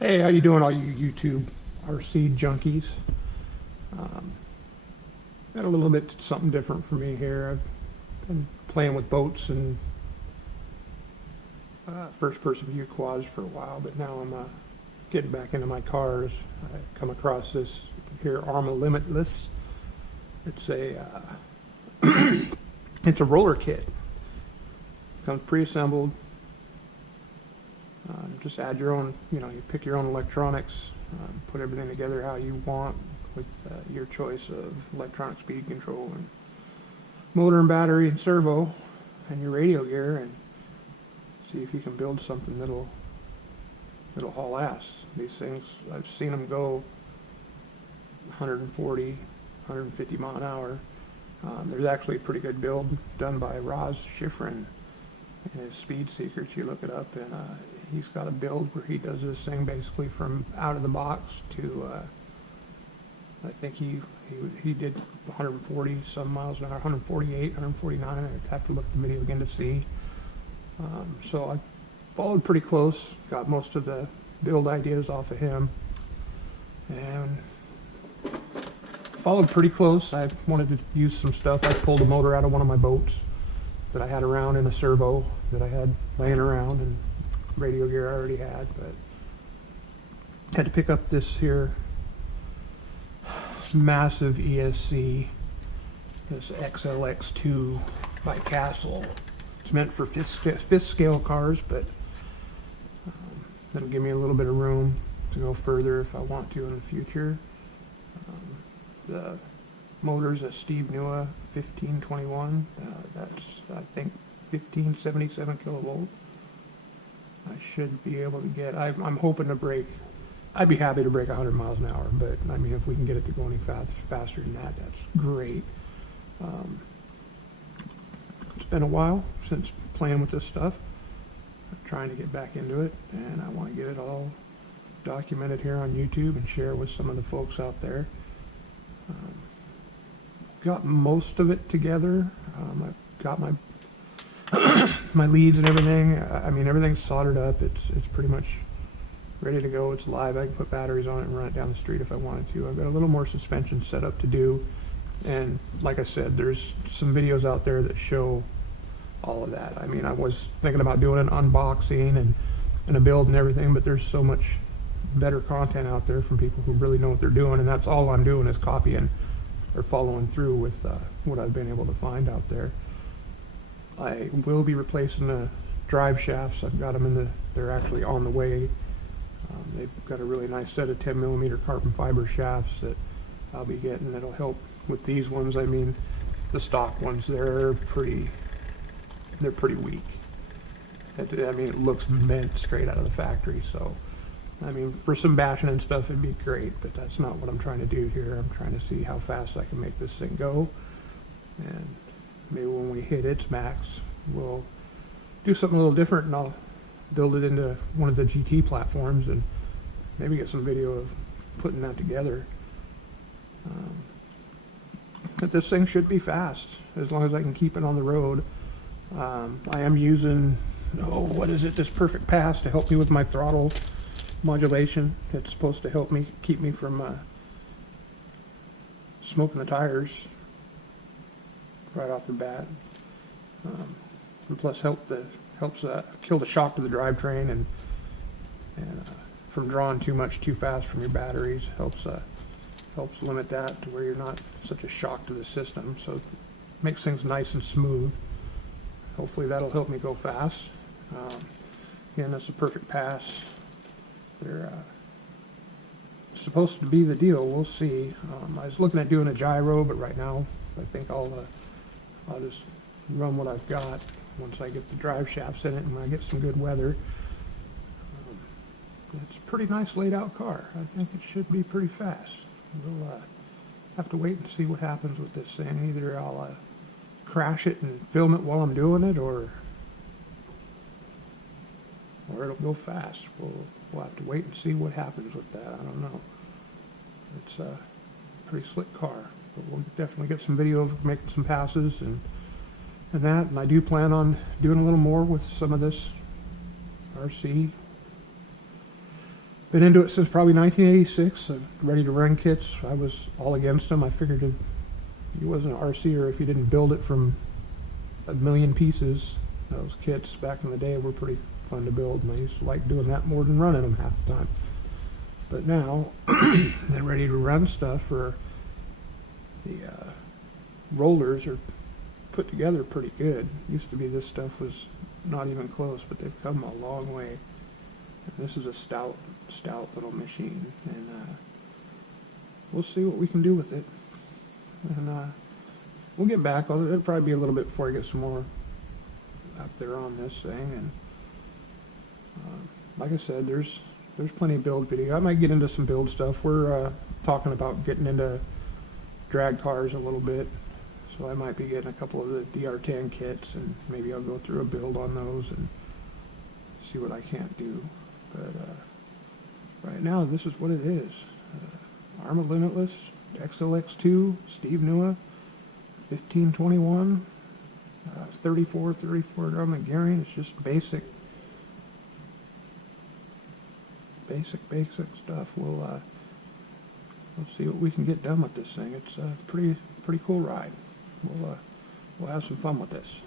Hey, how you doing, all you YouTube RC junkies? Um, Got a little bit something different for me here. I've been playing with boats and first-person view quads for a while, but now I'm getting back into my cars. I come across this here, Arrma Limitless. It's a it's a roller kit. Comes pre-assembled. Just add your own, you pick your own electronics, put everything together how you want with your choice of electronic speed control and motor and battery and servo and your radio gear, and see if you can build something that'll haul ass. These things, I've seen them go 140, 150 mile an hour. There's actually a pretty good build done by Roz Schifrin in his Speed Secrets. You look it up, and he's got a build where he does this thing basically from out of the box to I think he did 140 some miles an hour, 148, 149. I'd have to look at the video again to see. So I followed pretty close, got most of the build ideas off of him, and followed pretty close. I wanted to use some stuff. I pulled a motor out of one of my boats that I had around in a servo that I had laying around, and radio gear I already had, but had to pick up this here massive ESC, this XLX2 by Castle. It's meant for fifth scale cars, but that'll give me a little bit of room to go further if I want to in the future. The motor's a Steve Nua 1521. That's, I think, 1577 kilovolt. I should be able to get, I'm hoping to break, I'd be happy to break 100 miles an hour, but I mean, if we can get it to go any faster than that, that's great. It's been a while since playing with this stuff. I'm trying to get back into it, and I want to get it all documented here on YouTube and share with some of the folks out there. Got most of it together. I've got my my leads and everything. I mean, everything's soldered up. It's pretty much ready to go. It's live. I can put batteries on it and run it down the street if I wanted to. I've got a little more suspension set up to do, and like I said, there's some videos out there that show all of that. I mean, I was thinking about doing an unboxing and a build and everything, but there's so much better content out there from people who really know what they're doing, and that's all I'm doing is copying or following through with what I've been able to find out there. I will be replacing the drive shafts. I've got them they're actually on the way. They've got a really nice set of 10mm carbon fiber shafts that I'll be getting that'll help with these ones. I mean, the stock ones, they're pretty weak. I mean, it looks mint straight out of the factory, so I mean, for some bashing and stuff, it'd be great, but that's not what I'm trying to do here. I'm trying to see how fast I can make this thing go, and maybe when we hit its max, we'll do something a little different, and I'll build it into one of the GT platforms and maybe get some video of putting that together. But this thing should be fast, as long as I can keep it on the road. I am using, what is it, this Perfect Pass to help me with my throttle modulation. It's supposed to help me keep me from smoking the tires right off the bat, and plus helps kill the shock to the drivetrain and from drawing too fast from your batteries. Helps limit that to where you're not such a shock to the system, so it makes things nice and smooth. Hopefully that'll help me go fast. Again, that's a Perfect Pass. They're supposed to be the deal. We'll see. I was looking at doing a gyro, but right now I think I'll just run what I've got once I get the drive shafts in it and when I get some good weather. It's a pretty nice laid out car. I think it should be pretty fast. We'll have to wait and see what happens with this thing. Either I'll crash it and film it while I'm doing it, or it'll go fast. We'll have to wait and see what happens with that. I don't know. It's a pretty slick car, but we'll definitely get some video of making some passes and that. And I do plan on doing a little more with some of this RC Been into it since probably 1986. Ready to run kits. I was all against them. I figured if you wasn't an RCer, if you didn't build it from a million pieces, those kits back in the day were pretty fun to build, and I used to like doing that more than running them half the time. But now, they're ready to run stuff for the rollers are put together pretty good. Used to be this stuff was not even close, but they've come a long way. And this is a stout little machine, and we'll see what we can do with it. And we'll get back. It'll probably be a little bit before I get some more up there on this thing. And like I said, there's plenty of build video. I might get into some build stuff. We're talking about getting into drag cars a little bit, so I might be getting a couple of the DR10 kits, and maybe I'll go through a build on those and see what I can't do. But right now, this is what it is. Arrma Limitless XLX2 Steve Nua 1521 34 drum McGarry. It's just basic stuff. We'll see what we can get done with this thing. It's a pretty cool ride. We'll have some fun with this.